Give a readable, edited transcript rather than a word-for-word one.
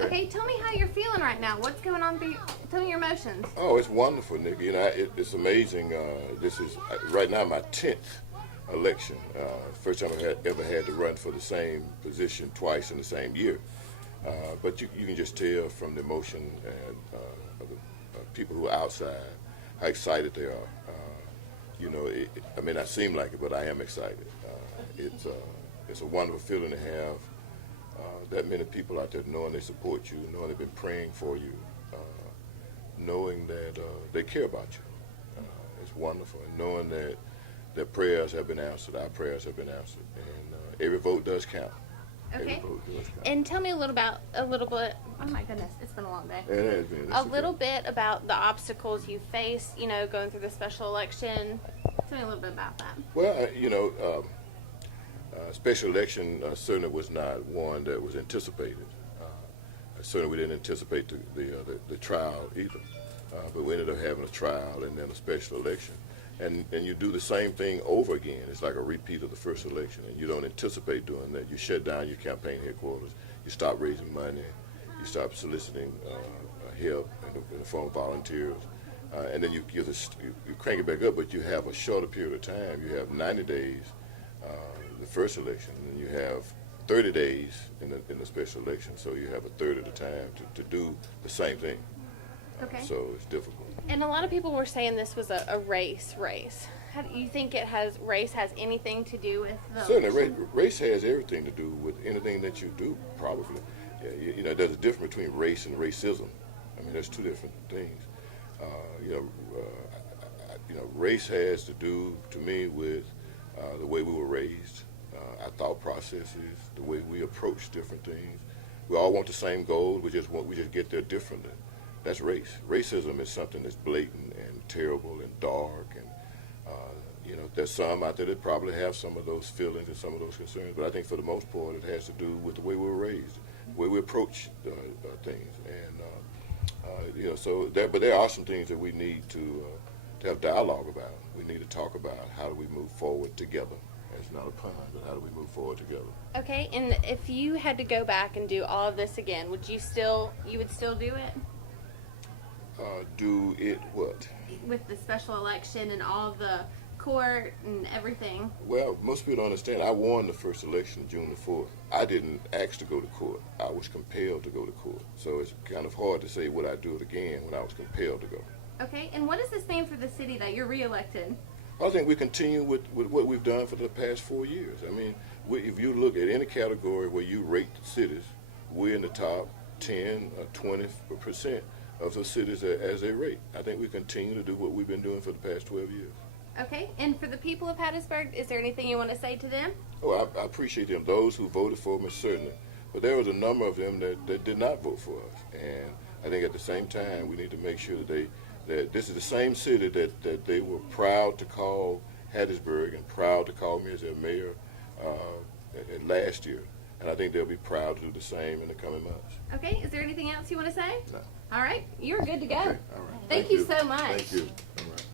Okay, tell me how you're feeling right now. What's going on through? Tell me your emotions. Oh, it's wonderful, Nikki. You know, it's amazing. This is right now my 10th election. First time I ever had to run for the same position twice in the same year. But you can just tell from the emotion and of the people who are outside how excited they are. You know, I may not seem like it, but I am excited. It's a wonderful feeling to have that many people out there knowing they support you, knowing they've been praying for you, knowing that they care about you. It's wonderful, and knowing that their prayers have been answered, our prayers have been answered, and every vote does count. Okay. Every vote does count. And tell me a little bit. Oh my goodness, it's been a long day. It has been. A little bit about the obstacles you face. You know, going through the special election. Tell me a little bit about that. Well, you know, special election certainly was not one that was anticipated. Certainly, we didn't anticipate the trial either. But we ended up having a trial and then a special election. And you do the same thing over again. It's like a repeat of the first election, and you don't anticipate doing that. You shut down your campaign headquarters. You stop raising money. You stop soliciting help in the form of volunteers. And then you crank it back up, but you have a shorter period of time. You have 90 days, the first election, and you have 30 days in the special election. So you have a third of the time to do the same thing. Okay. So it's difficult. And a lot of people were saying this was a race. How do you think race has anything to do with the Certainly, race has everything to do with anything that you do, probably. Yeah, you know, there's a difference between race and racism. I mean, there's two different things. Race has to do, to me, with the way we were raised, our thought processes, the way we approach different things. We all want the same goal. We just get there differently. That's race. Racism is something that's blatant and terrible and dark, and there's some out there that probably have some of those feelings and some of those concerns. But I think for the most part, it has to do with the way we were raised, the way we approach things, and but there are some things that we need to have dialogue about. We need to talk about how do we move forward together. It's not a pun, but how do we move forward together? Okay, and if you had to go back and do all of this again, would you still do it? Do it what? With the special election and all the court and everything. Well, most people don't understand. I won the first election June the 4th. I didn't ask to go to court. I was compelled to go to court. So it's kind of hard to say would I do it again when I was compelled to go. Okay, and what does this mean for the city that you're reelected? I think we continue with what we've done for the past 4 years. I mean, if you look at any category where you rate the cities, we're in the top 10 or 20% of the cities as they rate. I think we continue to do what we've been doing for the past 12 years. Okay, and for the people of Hattiesburg, is there anything you want to say to them? Oh, I appreciate them. Those who voted for me, certainly. But there was a number of them that did not vote for us. And I think at the same time, we need to make sure that this is the same city that they were proud to call Hattiesburg and proud to call me as their mayor last year. And I think they'll be proud to do the same in the coming months. Okay, is there anything else you want to say? No. All right, you're good to go. Okay, all right. Thank you so much. Thank you.